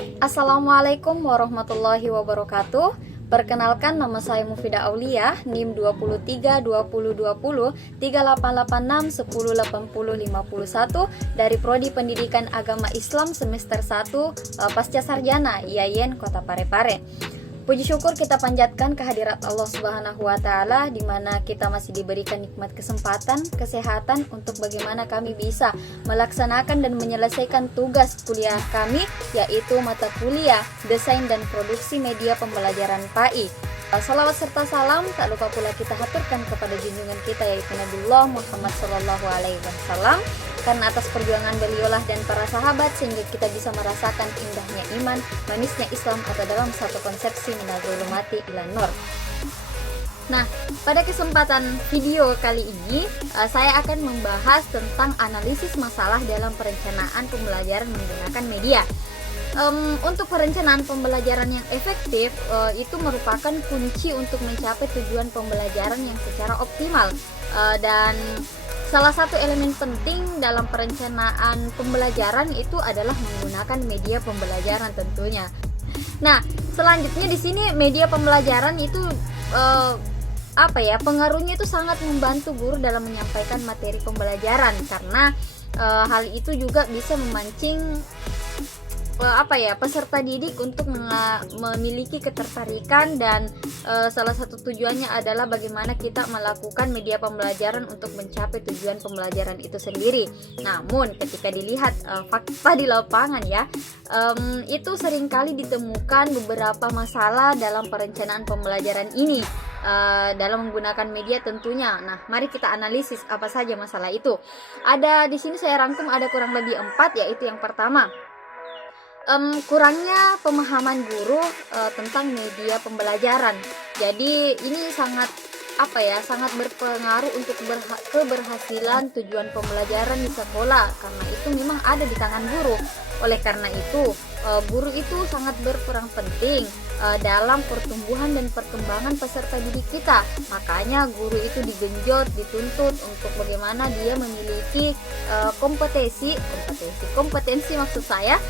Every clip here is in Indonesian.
Assalamualaikum warahmatullahi wabarakatuh. Perkenalkan, nama saya Mufidah Aulia, NIM 23 20 20 3886 10 80 51 dari Prodi Pendidikan Agama Islam semester 1 Pasca Sarjana IAIN Kota Parepare. Puji syukur kita panjatkan kehadirat Allah Subhanahu wa Ta'ala, di mana kita masih diberikan nikmat kesempatan, kesehatan untuk bagaimana kami bisa melaksanakan dan menyelesaikan tugas kuliah kami, yaitu mata kuliah Desain dan Produksi Media Pembelajaran PAI. Salawat serta salam tak lupa pula kita haturkan kepada junjungan kita, yaitu Nabiullah Muhammad SAW, karena atas perjuangan beliaulah dan para sahabat sehingga kita bisa merasakan indahnya iman, manisnya Islam atau dalam satu konsepsi minal zulumati ila nur. Nah, pada kesempatan video kali ini saya akan membahas tentang analisis masalah dalam perencanaan pembelajaran menggunakan media. Untuk perencanaan pembelajaran yang efektif itu merupakan kunci untuk mencapai tujuan pembelajaran yang secara optimal, dan salah satu elemen penting dalam perencanaan pembelajaran itu adalah menggunakan media pembelajaran tentunya. Nah, selanjutnya di sini media pembelajaran itu pengaruhnya itu sangat membantu guru dalam menyampaikan materi pembelajaran, karena hal itu juga bisa memancing peserta didik untuk memiliki ketertarikan, dan salah satu tujuannya adalah bagaimana kita melakukan media pembelajaran untuk mencapai tujuan pembelajaran itu sendiri. Namun ketika dilihat fakta di lapangan itu seringkali ditemukan beberapa masalah dalam perencanaan pembelajaran ini dalam menggunakan media tentunya. Nah, mari kita analisis apa saja masalah itu. Ada di sini saya rangkum ada kurang lebih 4, yaitu yang pertama, kurangnya pemahaman guru tentang media pembelajaran. Jadi ini sangat berpengaruh untuk keberhasilan tujuan pembelajaran di sekolah, karena itu memang ada di tangan guru. Oleh karena itu guru itu sangat berperan penting dalam pertumbuhan dan perkembangan peserta didik kita. Makanya guru itu digenjot, dituntut untuk bagaimana dia memiliki kompetensi maksud saya,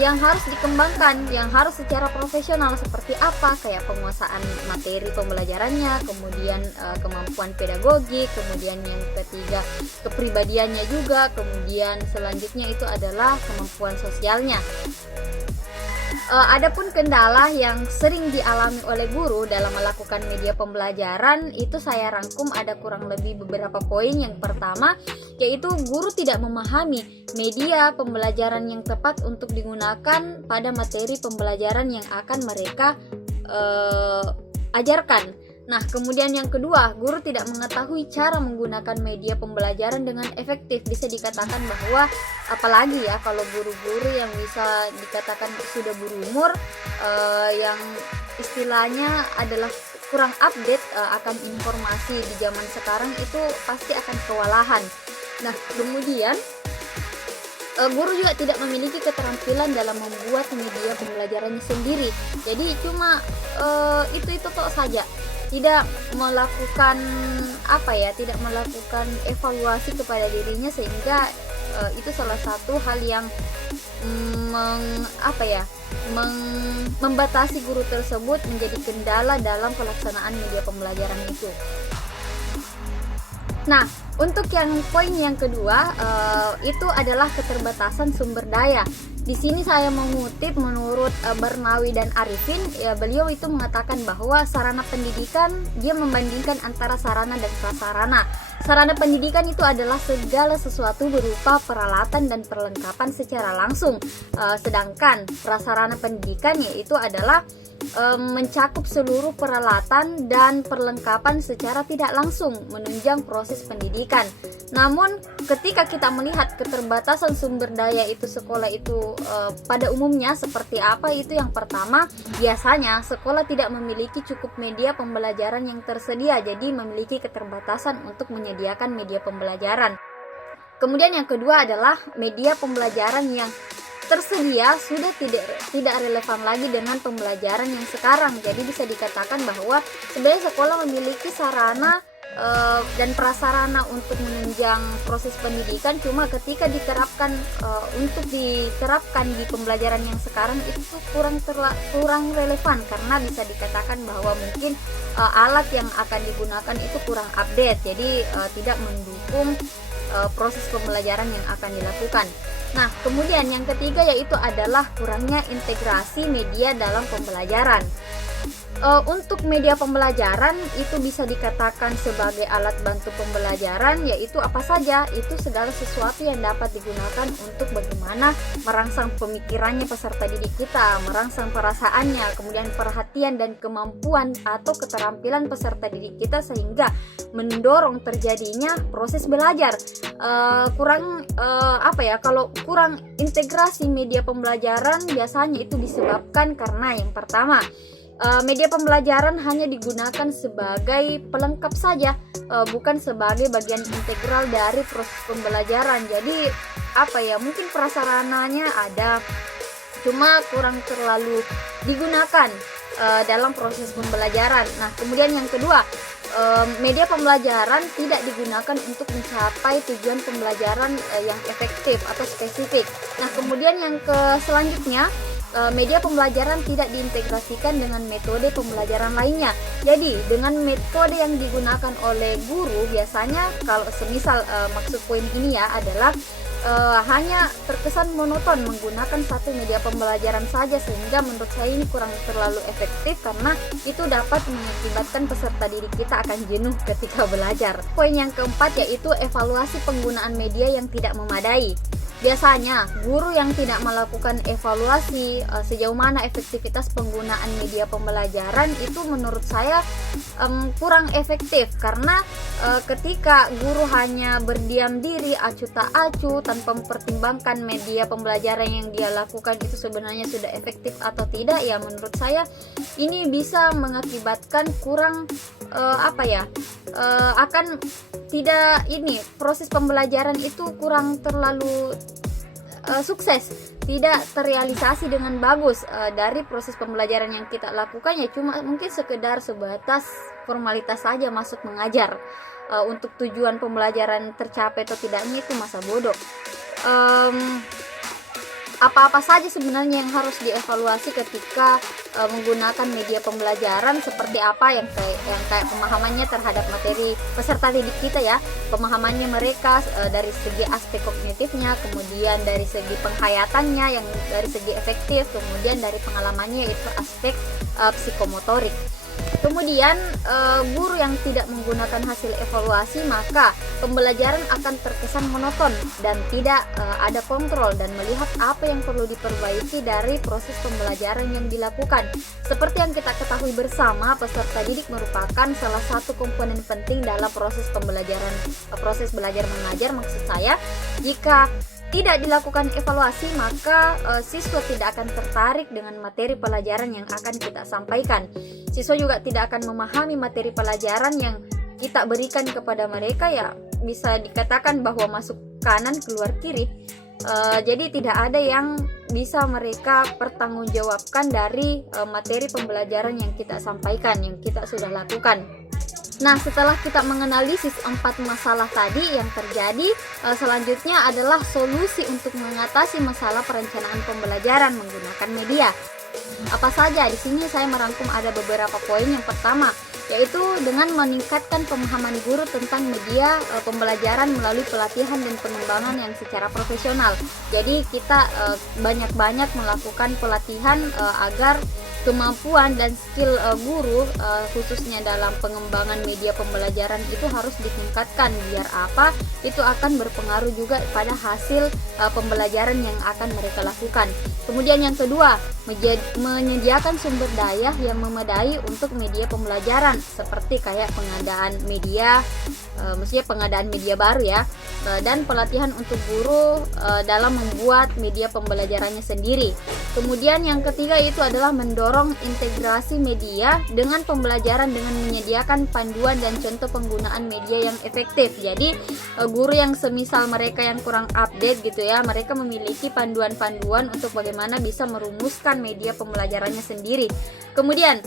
yang harus dikembangkan, yang harus secara profesional. Seperti apa? Kayak penguasaan materi pembelajarannya, kemudian kemampuan pedagogik, kemudian yang ketiga kepribadiannya juga, kemudian selanjutnya itu adalah kemampuan sosialnya. Adapun kendala yang sering dialami oleh guru dalam melakukan media pembelajaran itu saya rangkum ada kurang lebih beberapa poin. Yang pertama, yaitu guru tidak memahami media pembelajaran yang tepat untuk digunakan pada materi pembelajaran yang akan mereka ajarkan. Nah, kemudian yang kedua, guru tidak mengetahui cara menggunakan media pembelajaran dengan efektif. Bisa dikatakan bahwa apalagi kalau guru-guru yang bisa dikatakan sudah berumur, yang istilahnya adalah kurang update akan informasi di zaman sekarang, itu pasti akan kewalahan. Nah, kemudian guru juga tidak memiliki keterampilan dalam membuat media pembelajarannya sendiri. Jadi cuma itu tok saja, tidak melakukan evaluasi kepada dirinya, sehingga itu salah satu hal yang membatasi guru tersebut menjadi kendala dalam pelaksanaan media pembelajaran itu. Nah, untuk yang poin yang kedua itu adalah keterbatasan sumber daya. Di sini saya mengutip menurut Barnawi dan Arifin, beliau itu mengatakan bahwa sarana pendidikan dia membandingkan antara sarana dan prasarana. Sarana pendidikan itu adalah segala sesuatu berupa peralatan dan perlengkapan secara langsung, sedangkan prasarana pendidikan yaitu adalah mencakup seluruh peralatan dan perlengkapan secara tidak langsung menunjang proses pendidikan. Namun ketika kita melihat keterbatasan sumber daya itu sekolah itu pada umumnya seperti apa, itu yang pertama, biasanya sekolah tidak memiliki cukup media pembelajaran yang tersedia, jadi memiliki keterbatasan untuk menyediakan media pembelajaran. Kemudian yang kedua adalah media pembelajaran yang tersedia sudah tidak relevan lagi dengan pembelajaran yang sekarang. Jadi bisa dikatakan bahwa sebenarnya sekolah memiliki sarana dan prasarana untuk menunjang proses pendidikan, cuma ketika diterapkan untuk diterapkan di pembelajaran yang sekarang itu tuh kurang relevan, karena bisa dikatakan bahwa mungkin alat yang akan digunakan itu kurang update, jadi tidak mendukung proses pembelajaran yang akan dilakukan. Nah, kemudian yang ketiga yaitu adalah kurangnya integrasi media dalam pembelajaran. Untuk media pembelajaran itu bisa dikatakan sebagai alat bantu pembelajaran, yaitu apa saja? Itu segala sesuatu yang dapat digunakan untuk bagaimana merangsang pemikirannya peserta didik kita, merangsang perasaannya, kemudian perhatian dan kemampuan atau keterampilan peserta didik kita, sehingga mendorong terjadinya proses belajar. Kalau kurang integrasi media pembelajaran biasanya itu disebabkan karena yang pertama, media pembelajaran hanya digunakan sebagai pelengkap saja, bukan sebagai bagian integral dari proses pembelajaran. Jadi mungkin prasarananya ada, cuma kurang terlalu digunakan dalam proses pembelajaran. Nah, kemudian yang kedua, media pembelajaran tidak digunakan untuk mencapai tujuan pembelajaran yang efektif atau spesifik. Nah, kemudian yang selanjutnya, media pembelajaran tidak diintegrasikan dengan metode pembelajaran lainnya. Jadi dengan metode yang digunakan oleh guru biasanya, kalau semisal maksud poin ini ya adalah hanya terkesan monoton menggunakan satu media pembelajaran saja, sehingga menurut saya ini kurang terlalu efektif karena itu dapat mengakibatkan peserta didik kita akan jenuh ketika belajar. Poin yang keempat yaitu evaluasi penggunaan media yang tidak memadai. Biasanya guru yang tidak melakukan evaluasi sejauh mana efektivitas penggunaan media pembelajaran itu menurut saya kurang efektif, karena ketika guru hanya berdiam diri acuh tak acuh tanpa mempertimbangkan media pembelajaran yang dia lakukan itu sebenarnya sudah efektif atau tidak, ya menurut saya ini bisa mengakibatkan kurang akan tidak proses pembelajaran itu kurang terlalu sukses, tidak terrealisasi dengan bagus dari proses pembelajaran yang kita lakukan, ya cuma mungkin sekedar sebatas formalitas saja masuk mengajar. Untuk tujuan pembelajaran tercapai atau tidaknya itu masa bodoh. Apa-apa saja sebenarnya yang harus dievaluasi ketika menggunakan media pembelajaran, seperti apa yang kayak pemahamannya terhadap materi peserta didik kita ya, pemahamannya mereka dari segi aspek kognitifnya, kemudian dari segi penghayatannya yang dari segi efektif, kemudian dari pengalamannya yaitu aspek psikomotorik. Kemudian guru yang tidak menggunakan hasil evaluasi, maka pembelajaran akan terkesan monoton dan tidak ada kontrol dan melihat apa yang perlu diperbaiki dari proses pembelajaran yang dilakukan. Seperti yang kita ketahui bersama, peserta didik merupakan salah satu komponen penting dalam proses pembelajaran, proses belajar mengajar maksud saya. Jika tidak dilakukan evaluasi, maka siswa tidak akan tertarik dengan materi pelajaran yang akan kita sampaikan. Siswa juga tidak akan memahami materi pelajaran yang kita berikan kepada mereka, ya bisa dikatakan bahwa masuk kanan keluar kiri. Jadi tidak ada yang bisa mereka pertanggungjawabkan dari materi pembelajaran yang kita sampaikan, yang kita sudah lakukan. Nah, setelah kita menganalisis 4 masalah tadi yang terjadi, selanjutnya adalah solusi untuk mengatasi masalah perencanaan pembelajaran menggunakan media. Apa saja? Di sini saya merangkum ada beberapa poin. Yang pertama, yaitu dengan meningkatkan pemahaman guru tentang media pembelajaran melalui pelatihan dan pengembangan yang secara profesional. Jadi kita banyak-banyak melakukan pelatihan agar kemampuan dan skill guru khususnya dalam pengembangan media pembelajaran itu harus ditingkatkan, biar apa? Itu akan berpengaruh juga pada hasil pembelajaran yang akan mereka lakukan. Kemudian yang kedua, menyediakan sumber daya yang memadai untuk media pembelajaran, seperti kayak pengadaan media, maksudnya pengadaan media baru ya, dan pelatihan untuk guru dalam membuat media pembelajarannya sendiri. Kemudian yang ketiga itu adalah mendorong integrasi media dengan pembelajaran dengan menyediakan panduan dan contoh penggunaan media yang efektif. Jadi guru yang semisal mereka yang kurang update gitu ya, mereka memiliki panduan-panduan untuk bagaimana bisa merumuskan media pembelajarannya sendiri. Kemudian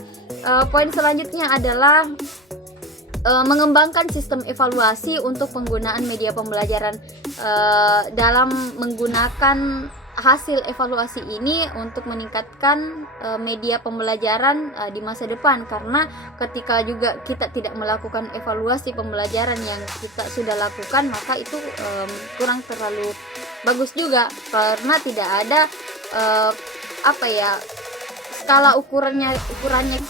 poin selanjutnya adalah mengembangkan sistem evaluasi untuk penggunaan media pembelajaran dalam menggunakan hasil evaluasi ini untuk meningkatkan media pembelajaran di masa depan. Karena ketika juga kita tidak melakukan evaluasi pembelajaran yang kita sudah lakukan, maka itu kurang terlalu bagus juga, karena tidak ada skala ukurannya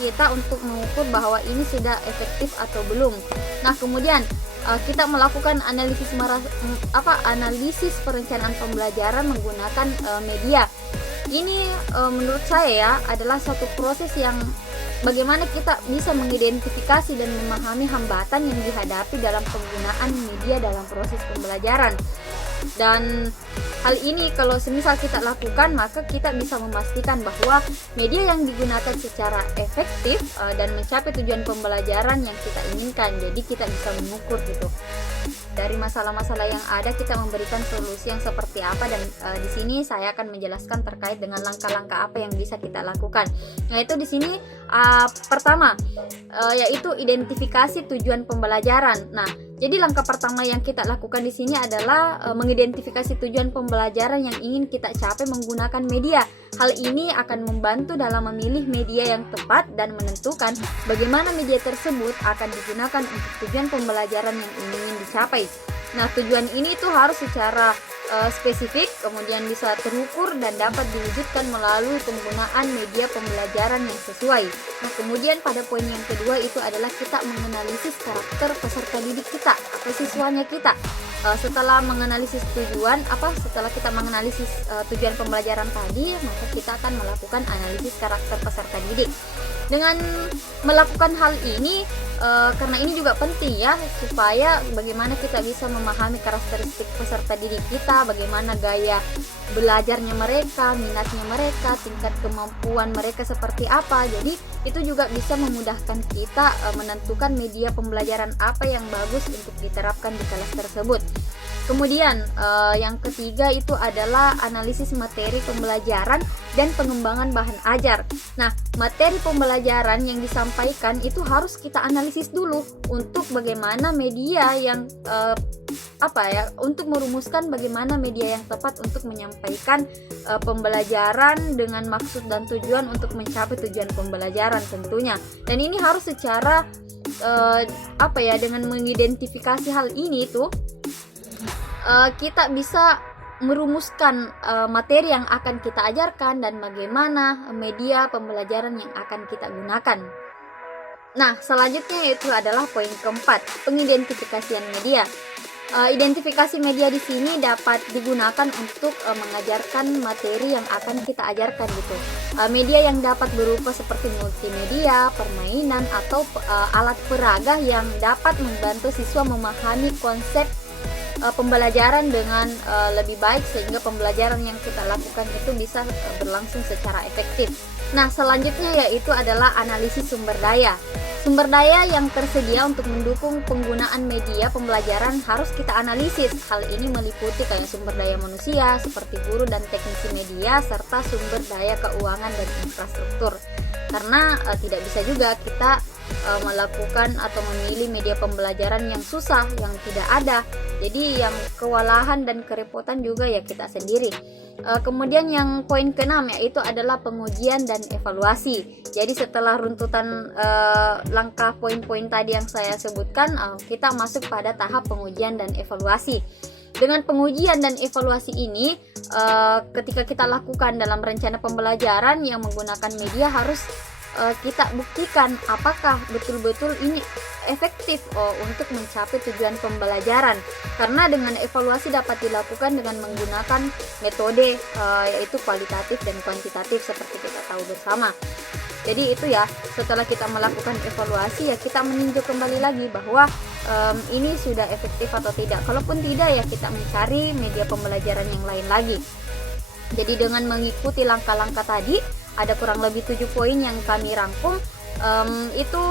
kita untuk mengukur bahwa ini sudah efektif atau belum. Nah, kemudian kita melakukan analisis perencanaan pembelajaran menggunakan media. Ini menurut saya ya adalah satu proses yang bagaimana kita bisa mengidentifikasi dan memahami hambatan yang dihadapi dalam penggunaan media dalam proses pembelajaran. Dan hal ini kalau semisal kita lakukan, maka kita bisa memastikan bahwa media yang digunakan secara efektif dan mencapai tujuan pembelajaran yang kita inginkan. Jadi kita bisa mengukur gitu. Dari masalah-masalah yang ada, kita memberikan solusi yang seperti apa, dan di sini saya akan menjelaskan terkait dengan langkah-langkah apa yang bisa kita lakukan. Yaitu di sini pertama yaitu identifikasi tujuan pembelajaran. Nah, jadi langkah pertama yang kita lakukan di sini adalah mengidentifikasi tujuan pembelajaran yang ingin kita capai menggunakan media. Hal ini akan membantu dalam memilih media yang tepat dan menentukan bagaimana media tersebut akan digunakan untuk tujuan pembelajaran yang ingin dicapai. Nah, tujuan ini tuh harus secara spesifik, kemudian bisa terukur dan dapat diwujudkan melalui penggunaan media pembelajaran yang sesuai. Nah, kemudian pada poin yang kedua itu adalah kita menganalisis karakter peserta didik kita atau siswanya kita. Setelah kita menganalisis tujuan pembelajaran tadi, maka kita akan melakukan analisis karakter peserta didik. Dengan melakukan hal ini, karena ini juga penting ya, supaya bagaimana kita bisa memahami karakteristik peserta didik kita, bagaimana gaya belajarnya mereka, minatnya mereka, tingkat kemampuan mereka seperti apa. Jadi itu juga bisa memudahkan kita menentukan media pembelajaran apa yang bagus untuk diterapkan di kelas tersebut. Kemudian yang ketiga itu adalah analisis materi pembelajaran dan pengembangan bahan ajar. Nah, materi pembelajaran yang disampaikan itu harus kita analisis dulu untuk bagaimana media yang untuk merumuskan bagaimana media yang tepat untuk menyampaikan pembelajaran dengan maksud dan tujuan untuk mencapai tujuan pembelajaran tentunya. Dan ini harus secara dengan mengidentifikasi hal ini tuh kita bisa merumuskan materi yang akan kita ajarkan dan bagaimana media pembelajaran yang akan kita gunakan. Nah, selanjutnya yaitu adalah poin keempat, pengidentifikasian media. Identifikasi media di sini dapat digunakan untuk mengajarkan materi yang akan kita ajarkan gitu. Media yang dapat berupa seperti multimedia, permainan, atau alat peraga yang dapat membantu siswa memahami konsep pembelajaran dengan lebih baik, sehingga pembelajaran yang kita lakukan itu bisa berlangsung secara efektif. Nah, selanjutnya yaitu adalah analisis sumber daya. Sumber daya yang tersedia untuk mendukung penggunaan media pembelajaran harus kita analisis. Hal ini meliputi kayak sumber daya manusia seperti guru dan teknisi media, serta sumber daya keuangan dan infrastruktur. Karena tidak bisa juga kita melakukan atau memilih media pembelajaran yang susah, yang tidak ada. Jadi yang kewalahan dan kerepotan juga ya kita sendiri. Kemudian yang poin keenam yaitu adalah pengujian dan evaluasi. Jadi setelah runtutan langkah poin-poin tadi yang saya sebutkan, kita masuk pada tahap pengujian dan evaluasi. Dengan pengujian dan evaluasi ini, ketika kita lakukan dalam rencana pembelajaran yang menggunakan media, harus kita buktikan apakah betul-betul ini efektif untuk mencapai tujuan pembelajaran. Karena dengan evaluasi dapat dilakukan dengan menggunakan metode yaitu kualitatif dan kuantitatif seperti kita tahu bersama. Jadi itu ya, setelah kita melakukan evaluasi ya kita meninjau kembali lagi bahwa ini sudah efektif atau tidak. Kalaupun tidak ya kita mencari media pembelajaran yang lain lagi. Jadi dengan mengikuti langkah-langkah tadi, ada kurang lebih 7 poin yang kami rangkum. Itu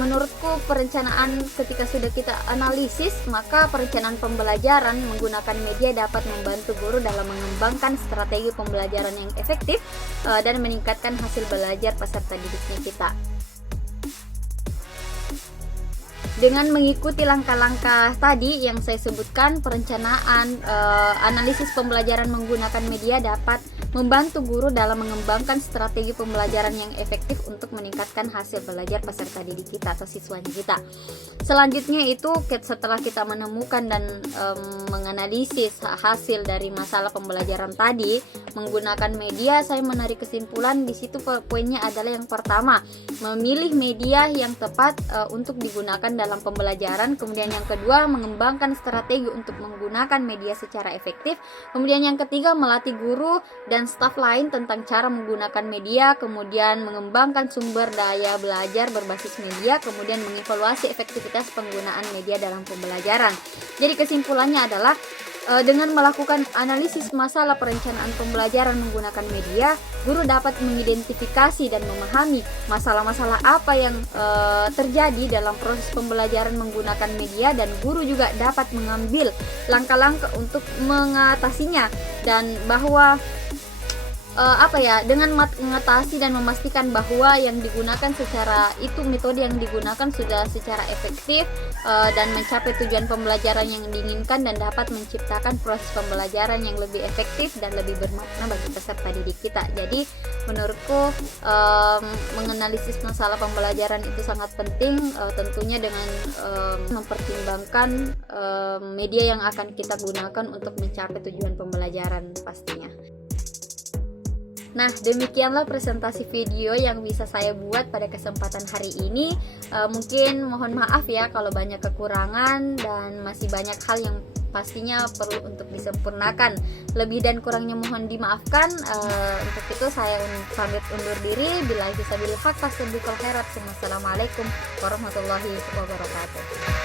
menurutku perencanaan ketika sudah kita analisis, maka perencanaan pembelajaran menggunakan media dapat membantu guru dalam mengembangkan strategi pembelajaran yang efektif dan meningkatkan hasil belajar peserta didiknya kita. Dengan mengikuti langkah-langkah tadi yang saya sebutkan, perencanaan, analisis pembelajaran menggunakan media dapat membantu guru dalam mengembangkan strategi pembelajaran yang efektif untuk meningkatkan hasil belajar peserta didik kita atau siswanya kita. Selanjutnya itu setelah kita menemukan dan menganalisis hasil dari masalah pembelajaran tadi menggunakan media, saya menarik kesimpulan di situ. Poinnya adalah yang pertama, memilih media yang tepat untuk digunakan dalam pembelajaran. Kemudian yang kedua, mengembangkan strategi untuk menggunakan media secara efektif. Kemudian yang ketiga, melatih guru dan staf lain tentang cara menggunakan media. Kemudian mengembangkan sumber daya belajar berbasis media. Kemudian mengevaluasi efektivitas penggunaan media dalam pembelajaran. Jadi kesimpulannya adalah dengan melakukan analisis masalah perencanaan pembelajaran menggunakan media, guru dapat mengidentifikasi dan memahami masalah-masalah apa yang terjadi dalam proses pembelajaran menggunakan media, dan guru juga dapat mengambil langkah-langkah untuk mengatasinya, dan bahwa dengan mengatasi dan memastikan bahwa yang digunakan metode yang digunakan sudah secara efektif dan mencapai tujuan pembelajaran yang diinginkan, dan dapat menciptakan proses pembelajaran yang lebih efektif dan lebih bermakna bagi peserta didik kita. Jadi menurutku menganalisis masalah pembelajaran itu sangat penting, tentunya dengan mempertimbangkan media yang akan kita gunakan untuk mencapai tujuan pembelajaran pastinya. Nah, demikianlah presentasi video yang bisa saya buat pada kesempatan hari ini. Mungkin mohon maaf ya kalau banyak kekurangan dan masih banyak hal yang pastinya perlu untuk disempurnakan. Lebih dan kurangnya mohon dimaafkan. Untuk itu saya pamit undur diri. Billahi fisabilillah haq, fasbiqul khairat. Wassalamualaikum warahmatullahi wabarakatuh.